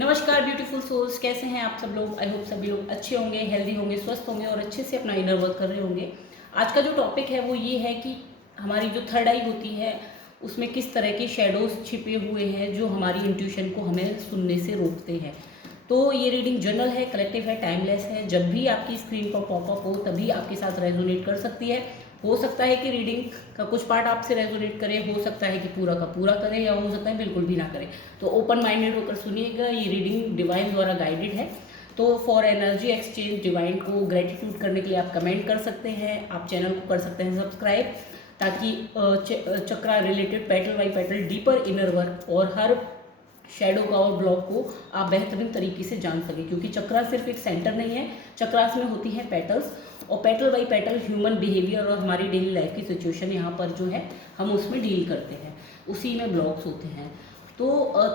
नमस्कार beautiful souls, कैसे हैं आप सब लोग। आई होप सभी लोग अच्छे होंगे, हेल्दी होंगे, स्वस्थ होंगे और अच्छे से अपना इनर वर्क कर रहे होंगे। आज का जो टॉपिक है वो ये है कि हमारी जो थर्ड आई होती है उसमें किस तरह के शेडोज छिपे हुए हैं जो हमारी इंट्यूशन को हमें सुनने से रोकते हैं। तो ये रीडिंग जनरल है, कलेक्टिव है, टाइमलेस है। जब भी आपकी स्क्रीन पर पॉपअप हो तभी आपके साथ रेजोनेट कर सकती है। हो सकता है कि रीडिंग का कुछ पार्ट आपसे रेजोनेट करे, हो सकता है कि पूरा का पूरा करे, या हो सकता है बिल्कुल भी ना करे। तो ओपन माइंडेड होकर सुनिएगा। ये रीडिंग डिवाइन द्वारा गाइडेड है। तो फॉर एनर्जी एक्सचेंज डिवाइन को ग्रेटिट्यूड करने के लिए आप कमेंट कर सकते हैं, आप चैनल को कर सकते हैं सब्सक्राइब, ताकि chakra related petal by petal deeper inner work और हर शेडो का और ब्लॉक को आप बेहतरीन तरीके से जान सकें। क्योंकि चक्रा सिर्फ एक सेंटर नहीं है, चक्रास में होती हैं पेटल्स, और petal by petal human behaviour और हमारी डेली लाइफ की सिचुएशन यहाँ पर जो है हम उसमें डील करते हैं, उसी में ब्लॉक्स होते हैं। तो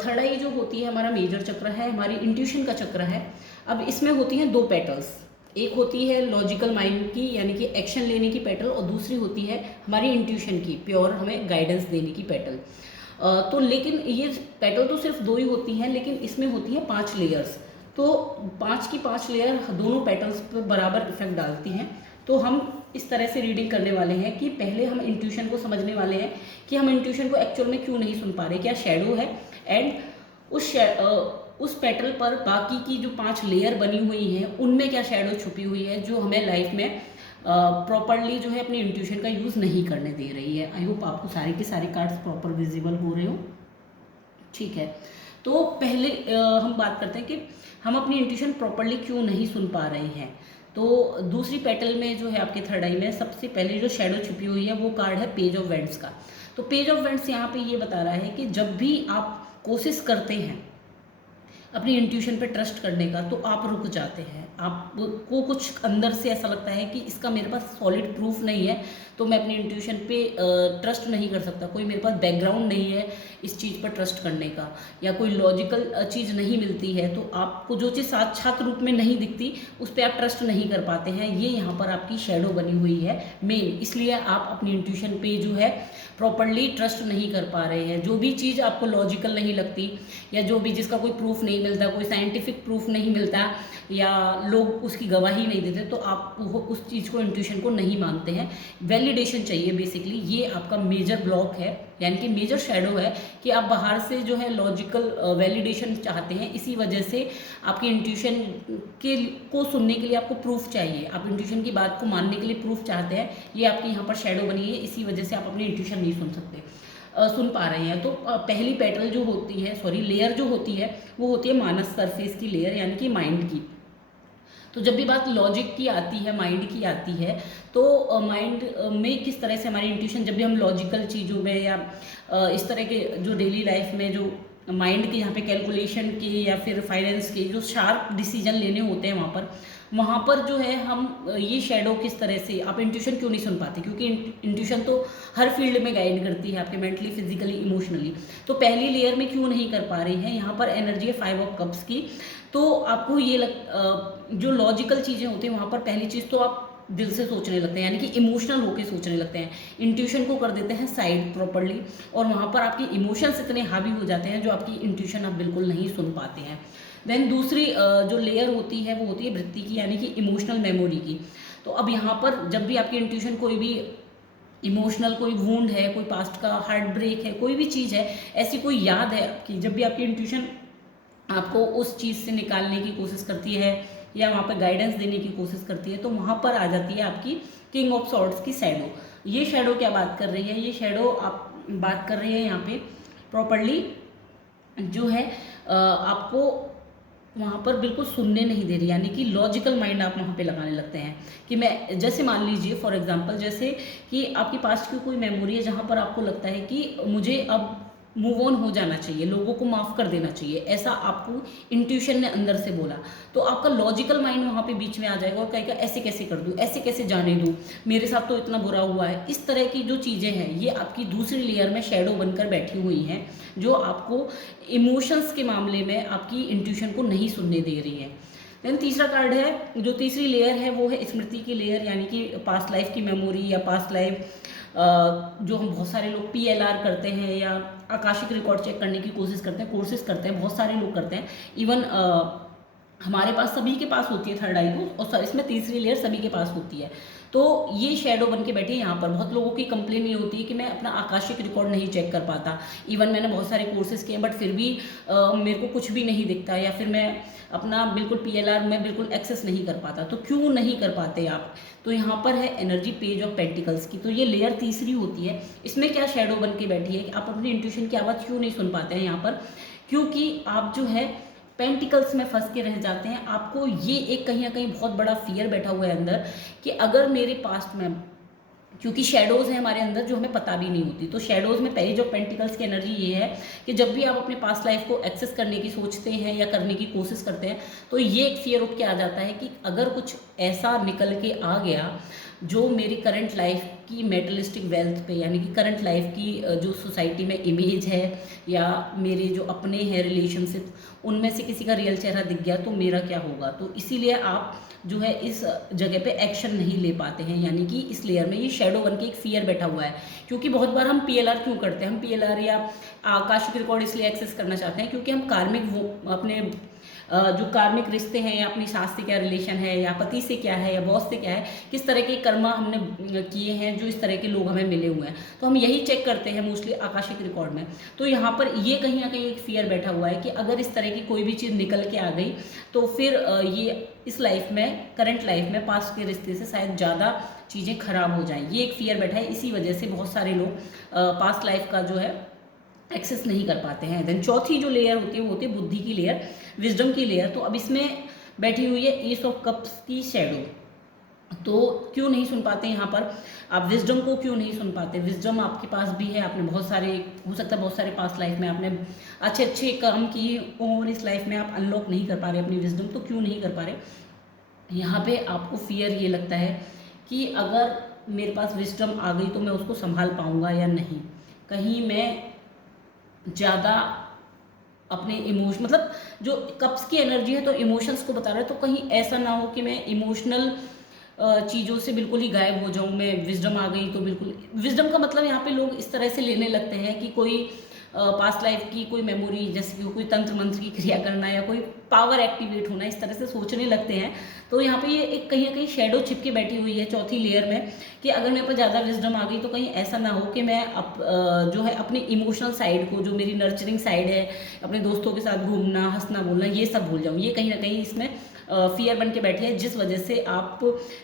थर्ड आई जो होती है हमारा मेजर चक्र है, हमारी इंट्यूशन का चक्र है। अब इसमें होती हैं दो पेटल्स, एक होती है लॉजिकल माइंड की यानी कि एक्शन लेने की पेटल, और दूसरी होती है हमारी इंट्यूशन की, प्योर हमें गाइडेंस देने की पेटल। तो लेकिन ये पेटल तो सिर्फ दो ही होती हैं, लेकिन इसमें होती हैं 5 लेयर्स। तो 5 की 5 लेयर दोनों पेटल्स पर बराबर इफेक्ट डालती हैं। तो हम इस तरह से रीडिंग करने वाले हैं कि पहले हम इंट्यूशन को समझने वाले हैं कि हम इंट्यूशन को एक्चुअल में क्यों नहीं सुन पा रहे, क्या शेडो है, एंड उस पेटल पर बाकी की जो 5 लेयर बनी हुई हैं उनमें क्या शेडो छुपी हुई है जो हमें लाइफ में प्रॉपरली जो है अपनी इंट्यूशन का यूज़ नहीं करने दे रही है। आई होप आपको सारे के सारे कार्ड्स प्रॉपर विजिबल हो रहे हो। ठीक है, तो पहले हम बात करते हैं कि हम अपनी इंट्यूशन प्रॉपरली क्यों नहीं सुन पा रहे हैं। तो दूसरी पेटल में जो है आपके थर्ड आई में सबसे पहले जो शेडो छिपी हुई है वो कार्ड है पेज ऑफ वेंट्स का। तो पेज ऑफ वेंट्स यहाँ पे ये बता रहा है कि जब भी आप कोशिश करते हैं अपनी इंट्यूशन पे ट्रस्ट करने का तो आप रुक जाते हैं। आपको कुछ अंदर से ऐसा लगता है कि इसका मेरे पास सॉलिड प्रूफ नहीं है, तो मैं अपनी इंट्यूशन पे ट्रस्ट नहीं कर सकता। कोई मेरे पास बैकग्राउंड नहीं है इस चीज़ पर ट्रस्ट करने का, या कोई लॉजिकल चीज़ नहीं मिलती है, तो आपको जो चीज़ साक्षात रूप में नहीं दिखती उस पर आप ट्रस्ट नहीं कर पाते हैं। ये यहाँ पर आपकी शेडो बनी हुई है मेन, इसलिए आप अपनी इंट्यूशन पे जो है प्रॉपरली ट्रस्ट नहीं कर पा रहे हैं। जो भी चीज़ आपको लॉजिकल नहीं लगती, या जो भी जिसका कोई प्रूफ नहीं मिलता, कोई साइंटिफिक प्रूफ नहीं मिलता, या लोग उसकी गवाही नहीं देते, तो आप उस चीज़ को, इंट्यूशन को नहीं मानते हैं। वैलिडेशन चाहिए बेसिकली। ये आपका मेजर ब्लॉक है, यानी कि मेजर शेडो है कि आप बाहर से जो है लॉजिकल वैलिडेशन चाहते हैं। इसी वजह से आपकी इंट्यूशन को सुनने के लिए आपको प्रूफ चाहिए, आप इंट्यूशन की बात को मानने के लिए प्रूफ चाहते हैं। ये आपकी यहाँ पर शेडो बनी है, इसी वजह से आप अपनी इंट्यूशन नहीं सुन सकते, सुन पा रहे हैं। तो पहली पेटल जो होती है, लेयर जो होती है वो होती है मानस सरफेस की लेयर, यानी कि माइंड की। तो जब भी बात लॉजिक की आती है, माइंड की आती है, तो माइंड में किस तरह से हमारी इंट्यूशन, जब भी हम लॉजिकल चीज़ों में या इस तरह के जो डेली लाइफ में जो माइंड के यहाँ पे कैलकुलेशन के या फिर फाइनेंस के जो शार्प डिसीजन लेने होते हैं वहाँ पर जो है हम ये शेडो किस तरह से, आप इंट्यूशन क्यों नहीं सुन पाते, क्योंकि इंट्यूशन तो हर फील्ड में गाइड करती है आपके, मेंटली, फिजिकली, इमोशनली। तो पहली लेयर में क्यों नहीं कर पा रही हैं, यहाँ पर एनर्जी है 5 ऑफ कप्स की। तो आपको ये जो लॉजिकल चीज़ें होती हैं वहाँ पर पहली चीज़ तो आप दिल से सोचने लगते हैं, यानी कि इमोशनल होके सोचने लगते हैं, इंट्यूशन को कर देते हैं साइड प्रॉपरली, और वहाँ पर आपकी इमोशंस इतने हावी हो जाते हैं जो आपकी इंट्यूशन आप बिल्कुल नहीं सुन पाते हैं। देन दूसरी जो लेयर होती है वो होती है वृत्ति की, यानी कि इमोशनल मेमोरी की। तो अब यहाँ पर जब भी आपकी इंट्यूशन कोई भी इमोशनल, कोई वूंड है, कोई पास्ट का हार्ट ब्रेक है, कोई भी चीज़ है, ऐसी कोई याद है आपकी, जब भी आपकी इंट्यूशन आपको उस चीज़ से निकालने की कोशिश करती है या वहाँ पर गाइडेंस देने की कोशिश करती है, तो वहाँ पर आ जाती है आपकी किंग ऑफ सॉर्ड्स की शेडो। ये शेडो क्या बात कर रही है, ये शेडो आप बात कर रही है यहाँ पे प्रॉपरली जो है आपको वहाँ पर बिल्कुल सुनने नहीं दे रही, यानी कि लॉजिकल माइंड आप वहाँ पे लगाने लगते हैं। कि मैं, जैसे मान लीजिए फॉर एग्जांपल, जैसे कि आपकी पास्ट की कोई मेमोरी है जहाँ पर आपको लगता है कि मुझे अब मूव ऑन हो जाना चाहिए, लोगों को माफ़ कर देना चाहिए, ऐसा आपको इंट्यूशन ने अंदर से बोला, तो आपका लॉजिकल माइंड वहाँ पे बीच में आ जाएगा और कहेगा ऐसे कैसे कर दूँ, ऐसे कैसे जाने दूँ, मेरे साथ तो इतना बुरा हुआ है। इस तरह की जो चीज़ें हैं ये आपकी दूसरी लेयर में शेडो बनकर बैठी हुई हैं, जो आपको इमोशंस के मामले में आपकी इंट्यूशन को नहीं सुनने दे रही है। देन तीसरा कार्ड है, जो तीसरी लेयर है वो है स्मृति की लेयर, यानी कि पास्ट लाइफ की मेमोरी या पास्ट लाइफ जो हम बहुत सारे लोग PLR करते हैं या आकाशिक रिकॉर्ड चेक करने की कोशिश करते हैं, कोर्सेज करते हैं, बहुत सारे लोग करते हैं। इवन हमारे पास सभी के पास होती है थर्ड आई को, और इसमें तीसरी लेयर सभी के पास होती है। तो ये शेडो बन के बैठी है यहाँ पर। बहुत लोगों की कंप्लेन ये होती है कि मैं अपना आकाशिक रिकॉर्ड नहीं चेक कर पाता। इवन मैंने बहुत सारे कोर्सेज किए बट फिर भी मेरे को कुछ भी नहीं दिखता, या फिर मैं अपना बिल्कुल PLR में बिल्कुल एक्सेस नहीं कर पाता। तो क्यों नहीं कर पाते आप? तो यहाँ पर है एनर्जी पेज ऑफ पेंटिकल्स की, तो ये लेयर तीसरी होती है। इसमें क्या शेडो बन के बैठी है कि आप अपनी इंट्यूशन की आवाज़ क्यों नहीं सुन पाते हैं यहाँ पर? क्योंकि आप जो है पेंटिकल्स में फंस के रह जाते हैं। आपको ये एक कहीं ना कहीं बहुत बड़ा फियर बैठा हुआ है अंदर कि अगर मेरे पास्ट में, क्योंकि शेडोज़ हैं हमारे अंदर जो हमें पता भी नहीं होती, तो शेडोज़ में पेज ऑफ पेंटिकल्स की एनर्जी ये है कि जब भी आप अपने पास्ट लाइफ को एक्सेस करने की सोचते हैं या करने की कोशिश करते हैं, तो ये एक फियर उठ के आ जाता है कि अगर कुछ ऐसा निकल के आ गया जो मेरी करंट लाइफ की मेटलिस्टिक वेल्थ पे, यानी कि करंट लाइफ की जो सोसाइटी में इमेज है या मेरे जो अपने हैं रिलेशनशिप, उनमें से किसी का रियल चेहरा दिख गया तो मेरा क्या होगा? तो इसीलिए आप जो है इस जगह पे एक्शन नहीं ले पाते हैं, यानी कि इस लेयर में ये शेडो बन के एक फियर बैठा हुआ है। क्योंकि बहुत बार हम PLR क्यों करते हैं? हम PLR या आकाशिक रिकॉर्ड इसलिए एक्सेस करना चाहते हैं क्योंकि हम कार्मिक वो अपने जो कार्मिक रिश्ते हैं या अपनी सास से क्या रिलेशन है या पति से क्या है या बॉस से क्या है, किस तरह के कर्मा हमने किए हैं जो इस तरह के लोग हमें मिले हुए हैं, तो हम यही चेक करते हैं मोस्टली आकाशिक रिकॉर्ड में। तो यहाँ पर ये कहीं ना कहीं एक फियर बैठा हुआ है कि अगर इस तरह की कोई भी चीज़ निकल के आ गई तो फिर ये इस लाइफ में, करंट लाइफ में पास्ट के रिश्ते से शायद ज़्यादा चीज़ें खराब हो जाएं। ये एक फियर बैठा है, इसी वजह से बहुत सारे लोग पास्ट लाइफ का जो है एक्सेस नहीं कर पाते हैं। देन चौथी जो लेयर होती है वो होती है बुद्धि की लेयर, विजडम की लेयर। तो अब इसमें बैठी हुई है एस ऑफ कप्स की शेडो। तो क्यों नहीं सुन पाते यहाँ पर आप विजडम को? क्यों नहीं सुन पाते? विजडम आपके पास भी है, आपने बहुत सारे, हो सकता है बहुत सारे पास्ट लाइफ में आपने अच्छे अच्छे कर्म किए और इस लाइफ में आप अनलॉक नहीं कर पा रहे अपनी विजडम। तो क्यों नहीं कर पा रहे? यहाँ पे आपको फियर ये लगता है कि अगर मेरे पास विजडम आ गई तो मैं उसको संभाल पाऊँगा या नहीं, कहीं मैं ज़्यादा अपने इमोशन, मतलब जो कप्स की एनर्जी है तो इमोशंस को बता रहा है, तो कहीं ऐसा ना हो कि मैं इमोशनल चीज़ों से बिल्कुल ही गायब हो जाऊं। मैं विजडम आ गई तो बिल्कुल, विजडम का मतलब यहाँ पे लोग इस तरह से लेने लगते हैं कि कोई पास्ट लाइफ की कोई मेमोरी, जैसे कि कोई तंत्र मंत्र की क्रिया करना या कोई पावर एक्टिवेट होना, इस तरह से सोचने लगते हैं। तो यहाँ पे ये एक कहीं ना कहीं शेडो छिपके बैठी हुई है चौथी लेयर में कि अगर मेरे पास ज़्यादा विजडम आ गई तो कहीं ऐसा ना हो कि मैं जो है अपनी इमोशनल साइड को, जो मेरी नर्चरिंग साइड है, अपने दोस्तों के साथ घूमना, हंसना बोलना, ये सब भूल जाऊँ। ये कहीं ना कहीं इसमें फियर बन के बैठे हैं, जिस वजह से आप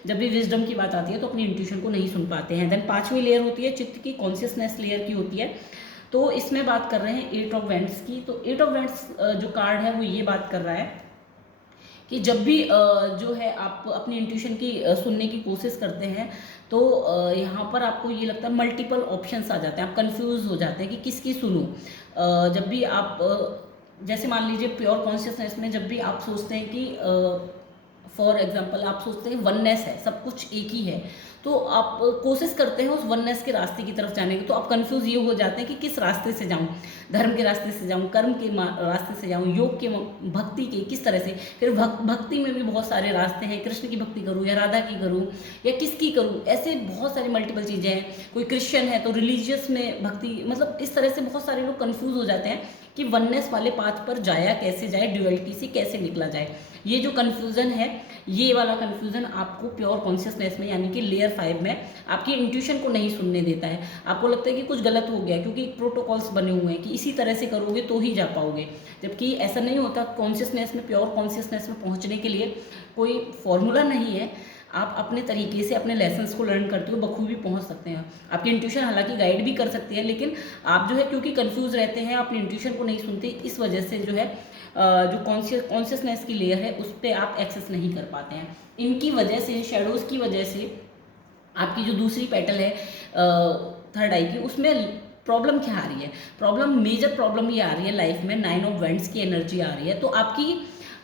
जब भी विजडम की बात आती है तो अपनी इंट्यूशन को नहीं सुन पाते हैं। देन पांचवी लेयर होती है चित्त की, कॉन्शियसनेस लेयर की होती है। तो इसमें बात कर रहे हैं 8 ऑफ वेंट्स की। तो 8 ऑफ वेंट्स जो कार्ड है वो ये बात कर रहा है कि जब भी जो है आप अपनी इंट्यूशन की सुनने की कोशिश करते हैं तो यहाँ पर आपको ये लगता है मल्टीपल ऑप्शंस आ जाते हैं, आप कंफ्यूज हो जाते हैं कि किसकी सुनूं। जब भी आप जैसे मान लीजिए प्योर कॉन्शियसनेस में जब भी आप सोचते हैं कि फॉर एग्जांपल आप सोचते हैं वननेस है, सब कुछ एक ही है, तो आप कोशिश करते हैं उस वननेस के रास्ते की तरफ जाने की, तो आप कंफ्यूज ये हो जाते हैं कि किस रास्ते से जाऊं, धर्म के रास्ते से जाऊं, कर्म के रास्ते से जाऊं, योग के, भक्ति के, किस तरह से। फिर भक्ति में भी बहुत सारे रास्ते हैं, कृष्ण की भक्ति करूं या राधा की करूं या किसकी करूं, ऐसे बहुत सारी मल्टीपल चीज़ें हैं। कोई क्रिश्चियन है तो रिलीजियस में भक्ति, मतलब इस तरह से बहुत सारे लोग कंफ्यूज हो जाते हैं कि वननेस वाले पाथ पर जाया कैसे जाए, ड्यूअलिटी से कैसे निकला जाए। ये जो कन्फ्यूज़न है, ये वाला कन्फ्यूज़न आपको प्योर कॉन्शियसनेस में यानी कि लेयर 5 में आपकी इंट्यूशन को नहीं सुनने देता है। आपको लगता है कि कुछ गलत हो गया क्योंकि प्रोटोकॉल्स बने हुए हैं कि इसी तरह से करोगे तो ही जा पाओगे, जबकि ऐसा नहीं होता। कॉन्शियसनेस में, प्योर कॉन्शियसनेस में पहुंचने के लिए कोई फॉर्मूला नहीं है। आप अपने तरीके से अपने लेसन्स को लर्न करते हो बखूबी पहुंच सकते हैं। आपकी इंट्यूशन हालांकि गाइड भी कर सकती है, लेकिन आप जो है क्योंकि कंफ्यूज रहते हैं, अपनी इंट्यूशन को नहीं सुनते, इस वजह से जो है जो कॉन्शियसनेस की लेयर है उस पर आप एक्सेस नहीं कर पाते हैं। इनकी वजह से, शेडोज़ की वजह से आपकी जो दूसरी पेटल है थर्ड आई की, उसमें प्रॉब्लम क्या आ रही है? प्रॉब्लम, मेजर प्रॉब्लम ये आ रही है लाइफ में 9 ऑफ वेंट्स की एनर्जी आ रही है। तो आपकी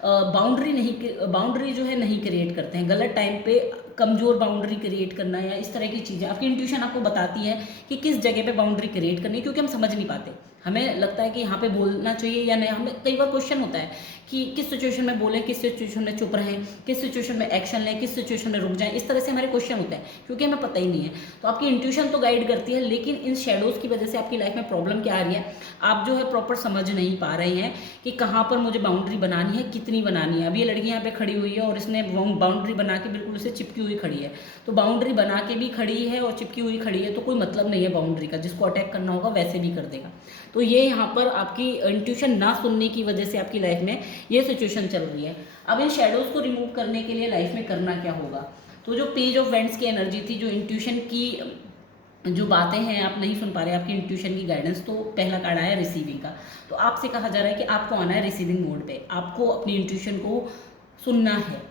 बाउंड्री जो है नहीं क्रिएट करते हैं, गलत टाइम पे कमज़ोर बाउंड्री क्रिएट करना या इस तरह की चीज़ें आपकी इंट्यूशन आपको बताती है कि किस जगह पे बाउंड्री क्रिएट करनी है, क्योंकि हम समझ नहीं पाते। हमें लगता है कि यहाँ पे बोलना चाहिए या नहीं। हमें कई बार क्वेश्चन होता है कि किस सिचुएशन में बोलें, किस सिचुएशन में चुप रहें, किस सिचुएशन में एक्शन लें, किस सिचुएशन में रुक जाएं। इस तरह से हमारे क्वेश्चन होते हैं क्योंकि हमें पता ही नहीं है। तो आपकी इंट्यूशन तो गाइड करती है, लेकिन इन शेडोज़ की वजह से आपकी लाइफ में प्रॉब्लम क्या आ रही है, आप जो है प्रॉपर समझ नहीं पा रहे हैं कि कहाँ पर मुझे बाउंड्री बनानी है, कितनी बनानी है। अभी ये लड़की यहाँ पे खड़ी हुई है और इसने बाउंड्री बना के बिल्कुल उसे चिपकी हुई खड़ी है। तो बाउंड्री बना के भी खड़ी है और चिपकी हुई खड़ी है, तो कोई मतलब नहीं है बाउंड्री का। जिसको अटैक करना होगा वैसे भी कर देगा। तो ये यहाँ पर आपकी इंट्यूशन ना सुनने की वजह से आपकी लाइफ में ये सिचुएशन चल रही है। अब इन शेडोज़ को रिमूव करने के लिए लाइफ में करना क्या होगा। तो जो पेज ऑफ वेंट्स की एनर्जी थी, जो इंट्यूशन की जो बातें हैं आप नहीं सुन पा रहे, आपकी इंट्यूशन की गाइडेंस, तो पहला कार्ड आया रिसीविंग का। तो आपसे कहा जा रहा है कि आपको आना है रिसीविंग मोड पे। आपको अपनी इंट्यूशन को सुनना है।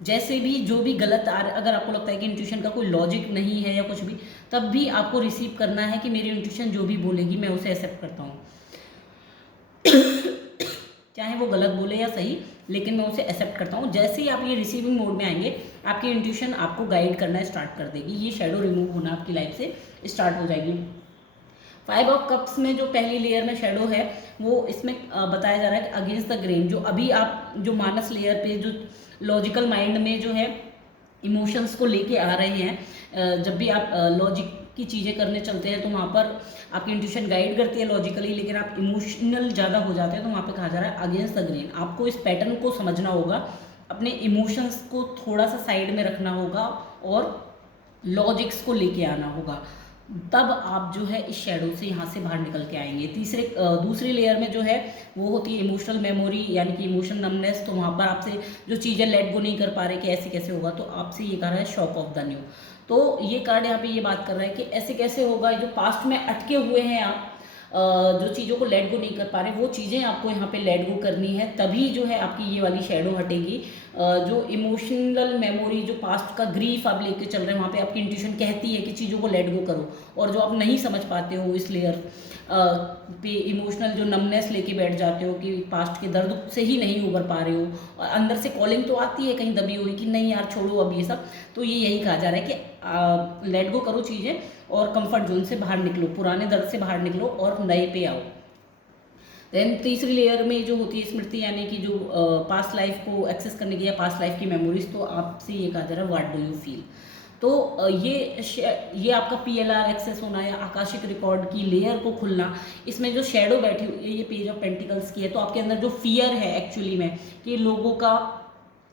जैसे भी जो भी गलत अगर आपको लगता है कि इंट्यूशन का कोई लॉजिक नहीं है या कुछ भी, तब भी आपको रिसीव करना है कि मेरी इंट्यूशन जो भी बोलेगी मैं उसे एक्सेप्ट करता हूँ। चाहे वो गलत बोले या सही, लेकिन मैं उसे एक्सेप्ट करता हूँ। जैसे ही आप ये रिसीविंग मोड में आएंगे, आपकी इंट्यूशन आपको गाइड करना स्टार्ट कर देगी। ये शेडो रिमूव होना आपकी लाइफ से स्टार्ट हो जाएगी। 5 ऑफ कप्स में जो पहली लेयर में शेडो है, वो इसमें बताया जा रहा है कि अगेंस्ट द ग्रेन। जो अभी आप जो मानस लेयर पे जो लॉजिकल माइंड में जो है इमोशंस को लेके आ रहे हैं, जब भी आप लॉजिक की चीज़ें करने चलते हैं तो वहाँ पर आपकी इंट्यूशन गाइड करती है लॉजिकली, लेकिन आप इमोशनल ज़्यादा हो जाते हैं। तो वहाँ पे कहा जा रहा है अगेंस्ट द ग्रेन। आपको इस पैटर्न को समझना होगा, अपने इमोशंस को थोड़ा सा साइड में रखना होगा और लॉजिक्स को लेके आना होगा। तब आप जो है इस शेडो से यहाँ से बाहर निकल के आएंगे। दूसरी लेयर में जो है वो होती है इमोशनल मेमोरी, यानी कि इमोशन नमनेस। तो वहाँ पर आपसे जो चीज़ें लेट गो नहीं कर पा रहे कि ऐसे कैसे होगा, तो आपसे ये कह रहा है शॉक ऑफ द न्यू। तो ये कार्ड यहाँ पे ये बात कर रहा है कि ऐसे कैसे होगा, जो पास्ट में अटके हुए हैं आप, जो चीज़ों को लेट गो नहीं कर पा रहे, वो चीज़ें आपको यहाँ पे लेट गो करनी है। तभी जो है आपकी ये वाली शेडो हटेगी। जो इमोशनल मेमोरी, जो पास्ट का ग्रीफ आप लेके चल रहे हैं, वहाँ पे आपकी इंट्यूशन कहती है कि चीज़ों को लेट गो करो। और जो आप नहीं समझ पाते हो इस लेयर पे, इमोशनल जो नमनेस लेके बैठ जाते हो कि पास्ट के दर्द से ही नहीं उबर पा रहे हो, और अंदर से कॉलिंग तो आती है कहीं दबी हुई कि नहीं यार छोड़ो अब ये सब। तो ये यही कहा जा रहा है कि लेट गो करो चीज़ें और कंफर्ट जोन से बाहर निकलो, पुराने दर्द से बाहर निकलो और नए पे आओ। देन तीसरी लेयर में जो होती है स्मृति, यानी कि जो पास्ट लाइफ को एक्सेस करने की या पास्ट लाइफ की मेमोरीज। तो आपसे ये कहा जा रहा है व्हाट डू यू फील। तो ये आपका PLR एक्सेस होना या आकाशिक रिकॉर्ड की लेयर को खुलना। इसमें जो शेडो बैठी हुई है, ये पेज ऑफ पेंटिकल्स की है। तो आपके अंदर जो फियर है एक्चुअली में कि लोगों का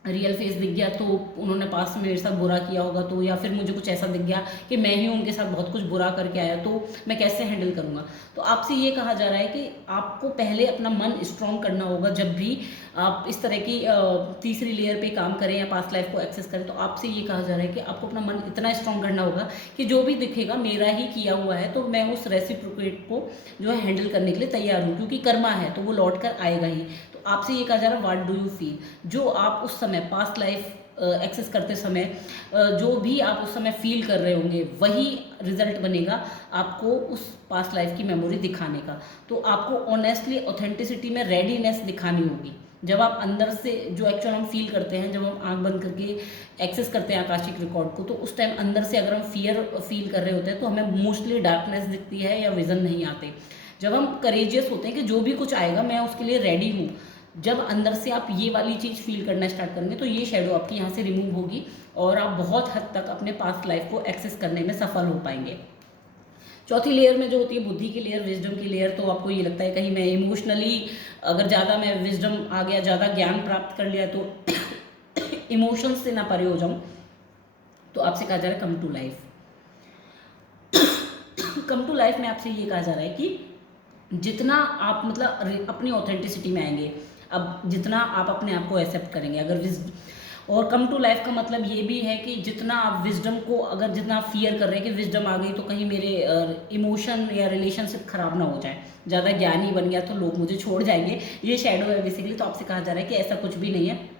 रियल फेस दिख गया तो उन्होंने पास में मेरे साथ बुरा किया होगा, तो या फिर मुझे कुछ ऐसा दिख गया कि मैं ही उनके साथ बहुत कुछ बुरा करके आया, तो मैं कैसे हैंडल करूँगा। तो आपसे ये कहा जा रहा है कि आपको पहले अपना मन स्ट्रॉन्ग करना होगा। जब भी आप इस तरह की तीसरी लेयर पे काम करें या पास्ट लाइफ को एक्सेस करें, तो आपसे ये कहा जा रहा है कि आपको अपना मन इतना स्ट्रॉन्ग करना होगा कि जो भी दिखेगा मेरा ही किया हुआ है, तो मैं उस रेसिप्रोकेट को जो है हैंडल करने के लिए तैयार हूँ, क्योंकि कर्मा है तो वो लौट कर आएगा ही। तो आपसे ये कहा जा रहा है व्हाट डू यू फील। जो आप उस समय पास्ट लाइफ एक्सेस करते समय जो भी आप उस समय फील कर रहे होंगे, वही रिजल्ट बनेगा आपको उस पास्ट लाइफ की मेमोरी दिखाने का। तो आपको ऑनेस्टली ऑथेंटिसिटी में रेडीनेस दिखानी होगी। जब आप अंदर से जो एक्चुअल हम फील करते हैं, जब हम आंख बंद करके एक्सेस करते हैं आकाशिक रिकॉर्ड को, तो उस टाइम अंदर से अगर हम फियर फील कर रहे होते हैं तो हमें मोस्टली डार्कनेस दिखती है या विजन नहीं आते। जब हम करेजियस होते हैं कि जो भी कुछ आएगा मैं उसके लिए रेडी हूँ, जब अंदर से आप ये वाली चीज़ फील करना स्टार्ट करेंगे, तो ये शेडो आपकी यहाँ से रिमूव होगी और आप बहुत हद तक अपने पास्ट लाइफ को एक्सेस करने में सफल हो पाएंगे। चौथी लेयर में जो होती है बुद्धि की लेयर, विजडम की लेयर। तो आपको ये लगता है कहीं मैं इमोशनली अगर ज़्यादा मैं विजडम आ गया, ज़्यादा ज्ञान प्राप्त कर लिया तो इमोशंस से ना परे हो जाऊँ, तो आपसे कहा जा रहा है come to life. Come to life में आपसे ये कहा जा रहा है कि जितना आप मतलब अपनी ऑथेंटिसिटी में आएंगे, अब जितना आप अपने आप को एक्सेप्ट करेंगे, अगर और कम टू लाइफ का मतलब ये भी है कि जितना आप विजडम को, अगर जितना आप फियर कर रहे हैं कि विजडम आ गई तो कहीं मेरे इमोशन या रिलेशनशिप खराब ना हो जाए, ज़्यादा ज्ञानी बन गया तो लोग मुझे छोड़ जाएंगे, ये शेडो है बेसिकली। तो आपसे कहा जा रहा है कि ऐसा कुछ भी नहीं है।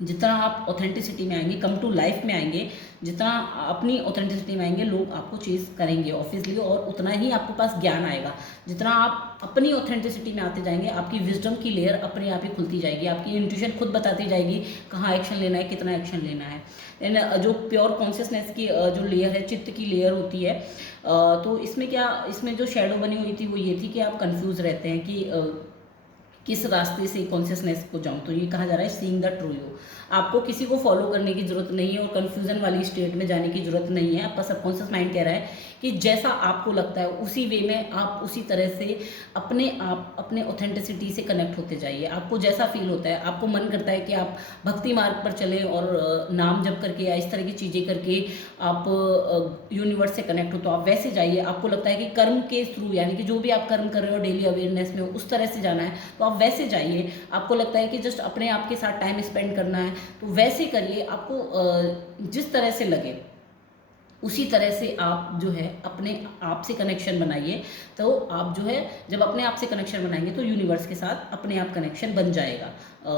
जितना आप ऑथेंटिसिटी में आएंगे, कम टू लाइफ में आएंगे, जितना अपनी ऑथेंटिसिटी में आएंगे, लोग आपको चीज़ करेंगे ऑब्वियसली, और उतना ही आपके पास ज्ञान आएगा। जितना आप अपनी ऑथेंटिसिटी में आते जाएंगे, आपकी विजडम की लेयर अपने आप ही खुलती जाएगी, आपकी इंट्यूशन खुद बताती जाएगी कहाँ एक्शन लेना है, कितना एक्शन लेना है। एंड जो प्योर कॉन्शियसनेस की जो लेयर है, चित्त की लेयर होती है, तो इसमें जो शेडो बनी हुई थी वो ये थी कि आप कंफ्यूज रहते हैं कि किस रास्ते से कॉन्शियसनेस को जाऊँ। तो ये कहा जा रहा है सीइंग द ट्रू यू। आपको किसी को फॉलो करने की ज़रूरत नहीं है और कन्फ्यूज़न वाली स्टेट में जाने की ज़रूरत नहीं है। आपका सबकॉन्शियस माइंड कह रहा है कि जैसा आपको लगता है उसी वे में आप उसी तरह से अपने ऑथेंटिसिटी से कनेक्ट होते जाइए। आपको जैसा फील होता है, आपको मन करता है कि आप भक्ति मार्ग पर चलें और नाम जप करके या इस तरह की चीज़ें करके आप यूनिवर्स से कनेक्ट हो, तो आप वैसे जाइए। आपको लगता है कि कर्म के थ्रू, यानी कि जो भी आप कर्म कर रहे हो डेली अवेयरनेस में उस तरह से जाना है, तो आप वैसे जाइए। आपको लगता है कि जस्ट अपने आप के साथ टाइम स्पेंड करना है, तो वैसे करिए। आपको जिस तरह से लगे उसी तरह से आप जो है अपने आप से कनेक्शन बनाइए। तो आप जो है जब अपने आप से कनेक्शन बनाएंगे तो यूनिवर्स के साथ अपने आप कनेक्शन बन जाएगा।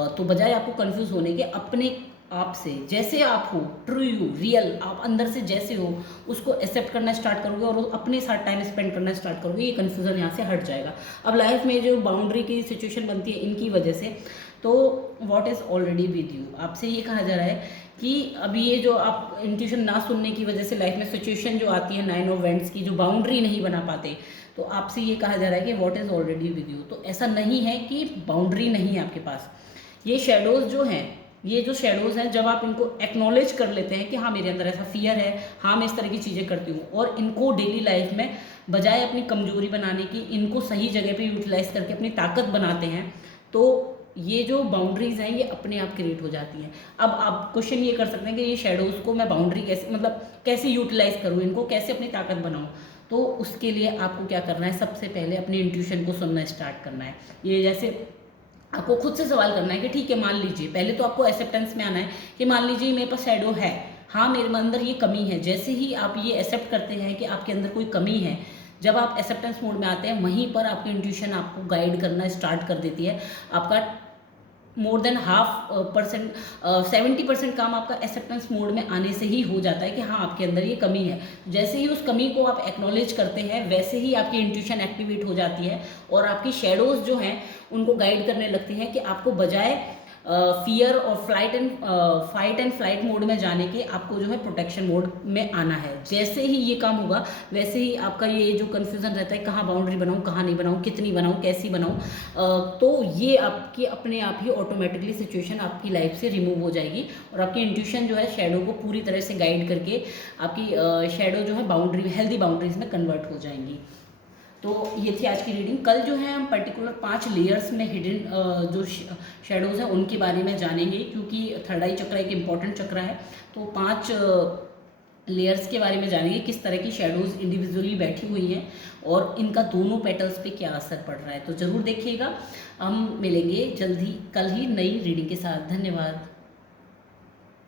तो बजाय आपको कंफ्यूज होने के, अपने आप से जैसे आप हो, ट्रू यू, रियल, आप अंदर से जैसे हो उसको एक्सेप्ट करना स्टार्ट करोगे और अपने साथ टाइम स्पेंड करना स्टार्ट करोगे, ये कन्फ्यूज़न यहाँ से हट जाएगा। अब लाइफ में जो बाउंड्री की सिचुएशन बनती है इनकी वजह से, तो what is already with you, आपसे ये कहा जा रहा है कि अभी ये जो आप इंट्यूशन ना सुनने की वजह से लाइफ में सिचुएशन जो आती है 9 ऑफ वेंट्स की, जो बाउंड्री नहीं बना पाते, तो आपसे ये कहा जा रहा है कि what is already with you. तो ऐसा नहीं है कि बाउंड्री नहीं है आपके पास। ये शेडोज़ जो हैं, ये जो शेडोज़ हैं, जब आप इनको एक्नॉलेज कर लेते हैं कि हाँ मेरे अंदर ऐसा फियर है, हाँ मैं इस तरह की चीज़ें करती हूँ, और इनको डेली लाइफ में बजाय अपनी कमजोरी बनाने की इनको सही जगह पे यूटिलाइज करके अपनी ताकत बनाते हैं, तो ये जो बाउंड्रीज हैं ये अपने आप क्रिएट हो जाती हैं। अब आप क्वेश्चन ये कर सकते हैं कि ये शेडोज़ को मैं बाउंड्री कैसे, मतलब कैसे यूटिलाइज करूँ, इनको कैसे अपनी ताकत बनाऊँ। तो उसके लिए आपको क्या करना है, सबसे पहले अपनी इंट्यूशन को सुनना स्टार्ट करना है। ये जैसे आपको खुद से सवाल करना है कि ठीक है, मान लीजिए, पहले तो आपको एक्सेप्टेंस में आना है कि मान लीजिए मेरे पास शैडो है, हाँ मेरे अंदर ये कमी है। जैसे ही आप ये एक्सेप्ट करते हैं कि आपके अंदर कोई कमी है, जब आप एक्सेप्टेंस मोड में आते हैं, वहीं पर आपकी इंट्यूशन आपको गाइड करना स्टार्ट कर देती है। आपका मोर देन 70% काम आपका एक्सेप्टेंस मोड में आने से ही हो जाता है कि हाँ आपके अंदर ये कमी है। जैसे ही उस कमी को आप एक्नॉलेज करते हैं, वैसे ही आपकी इंट्यूशन एक्टिवेट हो जाती है और आपकी शेडोज़ जो हैं उनको गाइड करने लगती हैं कि आपको बजाय फियर और फाइट एंड फ्लाइट मोड में जाने के, आपको जो है प्रोटेक्शन मोड में आना है। जैसे ही ये काम होगा वैसे ही आपका ये जो कन्फ्यूज़न रहता है कहाँ बाउंड्री बनाऊँ, कहाँ नहीं बनाऊँ, कितनी बनाऊँ, कैसी बनाऊँ, तो ये आपकी अपने आप ही ऑटोमेटिकली सिचुएशन आपकी लाइफ से रिमूव हो जाएगी और आपकी इंट्यूशन जो है शेडो को पूरी तरह से गाइड करके आपकी शेडो जो है बाउंड्री, हेल्दी बाउंड्रीज में कन्वर्ट हो जाएंगी। तो ये थी आज की रीडिंग। कल जो है हम पर्टिकुलर 5 लेयर्स में हिडन जो शेडोज़ हैं उनके बारे में जानेंगे, क्योंकि थर्ड आई चक्र एक इम्पॉर्टेंट चक्र है। तो 5 लेयर्स के बारे में जानेंगे, किस तरह की शेडोज़ इंडिविजुअली बैठी हुई हैं और इनका दोनों पेटल्स पे क्या असर पड़ रहा है। तो ज़रूर देखिएगा। हम मिलेंगे जल्द ही, कल ही नई रीडिंग के साथ। धन्यवाद।